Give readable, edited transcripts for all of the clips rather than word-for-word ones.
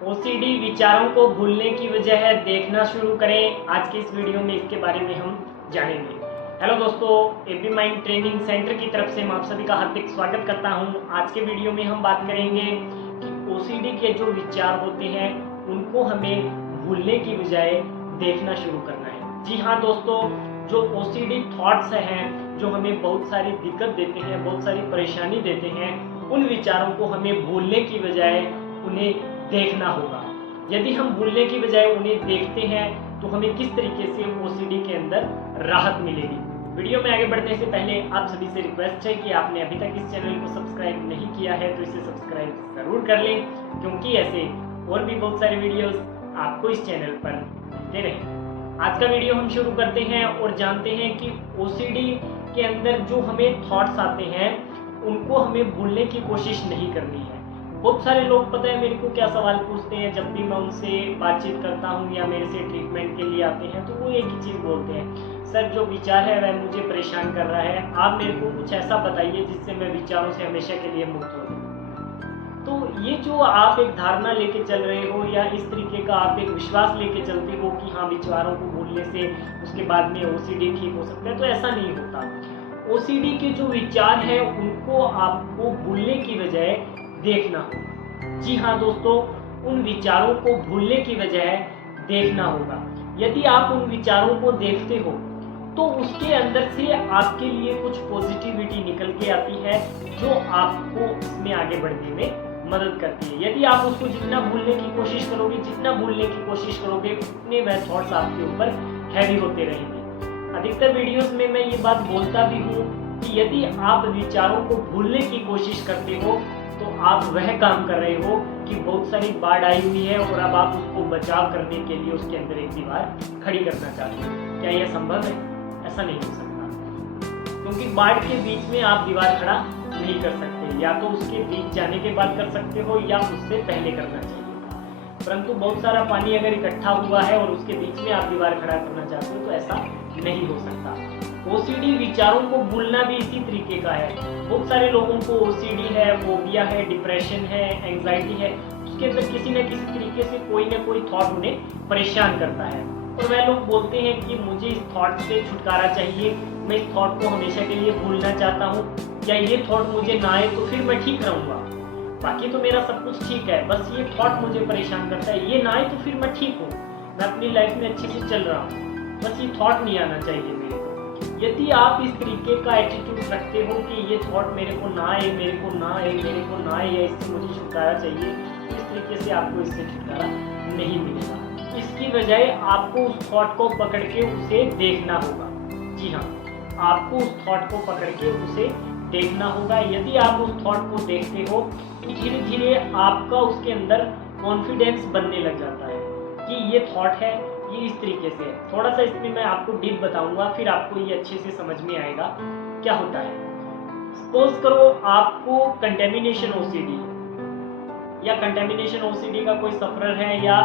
OCD विचारों को भूलने की वजह है, देखना शुरू करें। आज के इस वीडियो में इसके बारे में हम जानेंगे। हेलो दोस्तों, एपी माइंड ट्रेनिंग सेंटर की तरफ से मैं आप सभी का हार्दिक स्वागत करता हूं। आज के वीडियो में हम बात करेंगे कि ओसीडी के जो विचार होते हैं उनको हमें भूलने की बजाय देखना शुरू करना है। जी हाँ दोस्तों, जो ओसीडी थॉट्स हैं जो हमें बहुत सारी दिक्कत देते हैं, बहुत सारी परेशानी देते हैं, उन विचारों को हमें भूलने की बजाय उन्हें देखना होगा। यदि हम भूलने की बजाय उन्हें देखते हैं तो हमें किस तरीके से ओसीडी के अंदर राहत मिलेगी। वीडियो में आगे बढ़ने से पहले आप सभी से रिक्वेस्ट है कि आपने अभी तक इस चैनल को सब्सक्राइब नहीं किया है तो इसे सब्सक्राइब जरूर कर लें, क्योंकि ऐसे और भी बहुत सारे वीडियोस आपको इस चैनल पर मिलते रहें। आज का वीडियो हम शुरू करते हैं और जानते हैं कि ओसीडी के अंदर जो हमें थॉट्स आते हैं उनको हमें भूलने की कोशिश नहीं करनी है। बहुत सारे लोग पता है मेरे को क्या सवाल पूछते हैं जब भी मैं उनसे बातचीत करता हूँ या मेरे से ट्रीटमेंट के लिए आते हैं, तो वो एक ही चीज़ बोलते हैं, सर जो विचार है वह मुझे परेशान कर रहा है, आप मेरे को कुछ ऐसा बताइए जिससे मैं विचारों से हमेशा के लिए मुक्त हो जाऊँ। तो ये जो आप एक धारणा लेके चल रहे हो या इस तरीके का आप एक विश्वास लेके चलते हो कि हाँ विचारों को भूलने से उसके बाद में ओसीडी ठीक हो सकता है, तो ऐसा नहीं होता। ओसीडी के जो विचार है उनको आपको भूलने की बजाय देखना होगा। जी हाँ दोस्तों, उन विचारों को भूलने की बजाय देखना होगा। यदि आप उन विचारों को देखते हो तो उसके अंदर से आपके लिए कुछ पॉजिटिविटी निकल के आती है जो आपको इसमें आगे बढ़ने में मदद करती है। यदि आप उसको जितना भूलने की कोशिश करोगे, जितना भूलने की कोशिश करोगे, उतने वह थॉट्स आपके ऊपर हैवी होते रहेंगे। अधिकतर वीडियोस में मैं ये बात बोलता भी हूँ कि यदि आप विचारों को भूलने की कोशिश करते हो तो आप वह काम कर रहे हो कि बहुत सारी बाढ़ आई हुई है और अब आप उसको बचाव करने के लिए उसके अंदर एक दीवार खड़ी करना चाहते हो। क्या यह संभव है? ऐसा नहीं हो सकता, क्योंकि बाढ़ के बीच में आप दीवार खड़ा नहीं कर सकते। या तो उसके बीच जाने के बाद कर सकते हो या उससे पहले करना चाहिए, परंतु बहुत सारा पानी अगर इकट्ठा हुआ है और उसके बीच में आप दीवार खड़ा करना चाहते हो तो ऐसा नहीं हो सकता। ओसीडी विचारों को भूलना भी इसी तरीके का है। बहुत सारे लोगों को ओसीडी है, फोबिया है, डिप्रेशन है, एंजाइटी है, उसके अंदर किसी न किसी तरीके से कोई ना कोई थॉट उन्हें परेशान करता है और वह लोग बोलते हैं कि मुझे इस थॉट से छुटकारा चाहिए, मैं इस थॉट को हमेशा के लिए भूलना चाहता हूँ, या ये थॉट मुझे ना आए तो फिर मैं ठीक रहूँगा, बाकी तो मेरा सब कुछ ठीक है, बस ये थॉट मुझे परेशान करता है, ये ना आए तो फिर मैं ठीक हूँ, मैं अपनी लाइफ में अच्छे से चल रहा हूँ, बस ये थॉट नहीं आना चाहिए मेरे को। यदि आप इस तरीके का एटीट्यूड रखते हो कि ये थॉट मेरे को ना आए, मेरे को ना आए, मेरे को ना आए, या इससे मुझे छुटकारा चाहिए, तो इस तरीके से आपको इससे छुटकारा नहीं मिलेगा। इसकी बजाय आपको उस थॉट को पकड़ के उसे देखना होगा। जी हाँ, आपको उस थॉट को पकड़ के उसे देखना होगा। यदि आप उस थॉट को देखते हो तो धीरे धीरे आपका उसके अंदर कॉन्फिडेंस बनने लग जाता है कि ये थॉट है, ये इस तरीके से है। थोड़ा सा इसमें मैं आपको डीप बताऊंगा, फिर आपको ये अच्छे से समझ में आएगा क्या होता है। सपोज करो आपको कंटेमिनेशन ओसीडी या कंटेमिनेशन ओसीडी का कोई सफरर है, या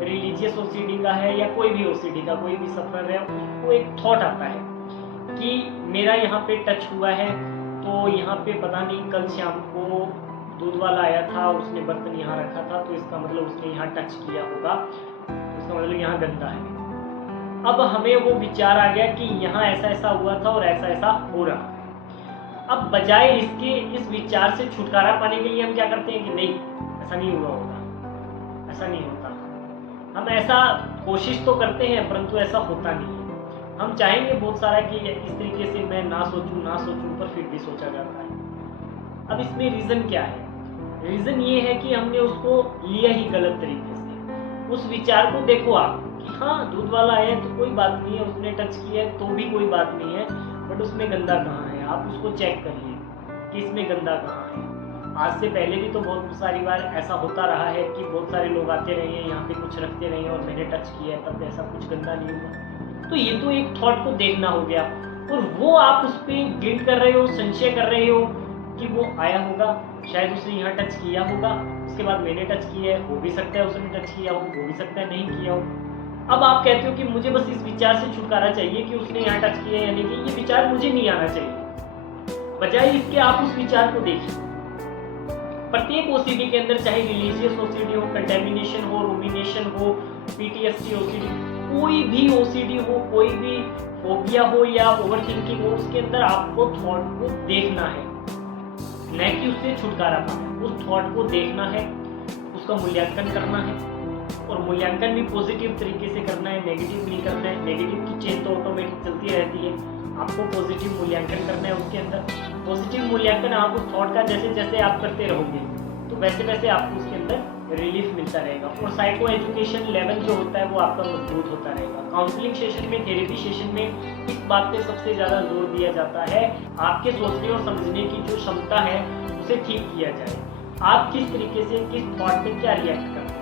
रिलीजियस ओसीडी का है, या कोई भी ओसीडी का कोई भी सफरर है, उसको एक थॉट आता है कि मेरा यहाँ पे टच हुआ है, तो यहाँ पे पता नहीं कल शाम को दूध वाला आया था, उसने बर्तन यहाँ रखा था, तो इसका मतलब उसने यहाँ टच किया होगा, इसका मतलब यहाँ गंदा है। अब हमें वो विचार आ गया कि यहाँ ऐसा ऐसा हुआ था और ऐसा ऐसा हो रहा है। अब बजाय इसके इस विचार से छुटकारा पाने के लिए हम क्या करते हैं कि नहीं, ऐसा नहीं हुआ होगा, ऐसा नहीं होता। हम ऐसा कोशिश तो करते हैं परंतु ऐसा होता नहीं है। हम चाहेंगे बहुत सारा कि इस तरीके से मैं ना सोचूं, पर फिर भी सोचा जाता है। अब इसमें रीज़न क्या है? रीज़न ये है कि हमने उसको लिया ही गलत तरीके से। उस विचार को देखो आप कि हाँ दूध वाला है तो कोई बात नहीं है, उसने टच किया है तो भी कोई बात नहीं है, बट उसमें गंदा कहाँ है, आप उसको चेक करिए कि इसमें गंदा कहाँ है। आज से पहले भी तो बहुत सारी बार ऐसा होता रहा है कि बहुत सारे लोग आते रहे हैं, यहाँ पे कुछ रखते रहे हैं और मैंने टच किया है, तब ऐसा कुछ गंदा नहीं हुआ। तो ये तो एक थॉट को देखना हो गया, और वो आप उस पर गिल्ट कर रहे हो, संशय कर रहे हो कि वो आया होगा, शायद उसने यहाँ टच किया होगा, उसके बाद मैंने टच किया है, हो भी सकता है उसने टच किया हो, भी सकता है नहीं किया हो। अब आप कहते हो कि मुझे बस इस विचार से छुटकारा चाहिए कि उसने यहाँ टच किया, यानी कि ये विचार मुझे नहीं आना चाहिए। बजाय इसके आप उस विचार को देखिए, प्रत्येक ओसीडी के अंदर, चाहे रिलीजियस ओसीडी हो, कंटेमिनेशन हो, रूमिनेशन हो, पीटीएसडी ओसीडी, कोई भी ओसीडी हो, कोई भी फोबिया हो या ओवरथिंकिंग हो, उसके अंदर आपको थॉट को देखना है, न कि उससे छुटकारा पाना। उस थॉट को देखना है, उसका मूल्यांकन करना है, और मूल्यांकन भी पॉजिटिव तरीके से करना है, नेगेटिव नहीं करना है। नेगेटिव की चेन तो ऑटोमेटिक चलती रहती है, आपको पॉजिटिव मूल्यांकन करना है उसके अंदर। पॉजिटिव मूल्यांकन आप उस थॉट का जैसे जैसे आप करते रहोगे तो वैसे वैसे आपको उसके अंदर रिलीफ मिलता रहेगा, और साइको एजुकेशन लेवल जो होता है वो आपका मजबूत होता रहेगा। काउंसलिंग सेशन में, थेरेपी सेशन में इस बात पे सबसे ज़्यादा जोर दिया जाता है, आपके सोचने और समझने की जो क्षमता है उसे ठीक किया जाए। आप किस तरीके से, किस थॉट पे क्या रिएक्ट करते हैं,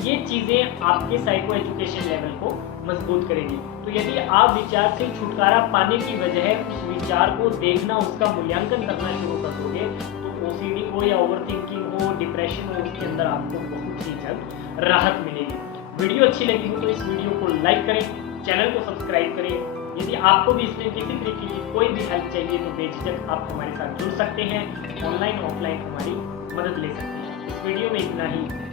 ये चीज़ें आपके साइको एजुकेशन लेवल को मजबूत करेगी। तो यदि आप विचार से छुटकारा पाने की बजाय उस विचार को देखना, उसका मूल्यांकन करना शुरू कर दोगे, तो ओसीडी हो या ओवरथिंकिंग हो, डिप्रेशन हो, उसके अंदर आपको बहुत ही जल्द राहत मिलेगी। वीडियो अच्छी लगी हो तो इस वीडियो को लाइक करें, चैनल को सब्सक्राइब करें। यदि आपको भी इसमें किसी तरीके की कोई भी हेल्प चाहिए तो बेझिझक आप हमारे साथ जुड़ सकते हैं, ऑनलाइन ऑफलाइन हमारी मदद ले सकते हैं। इस वीडियो में इतना ही।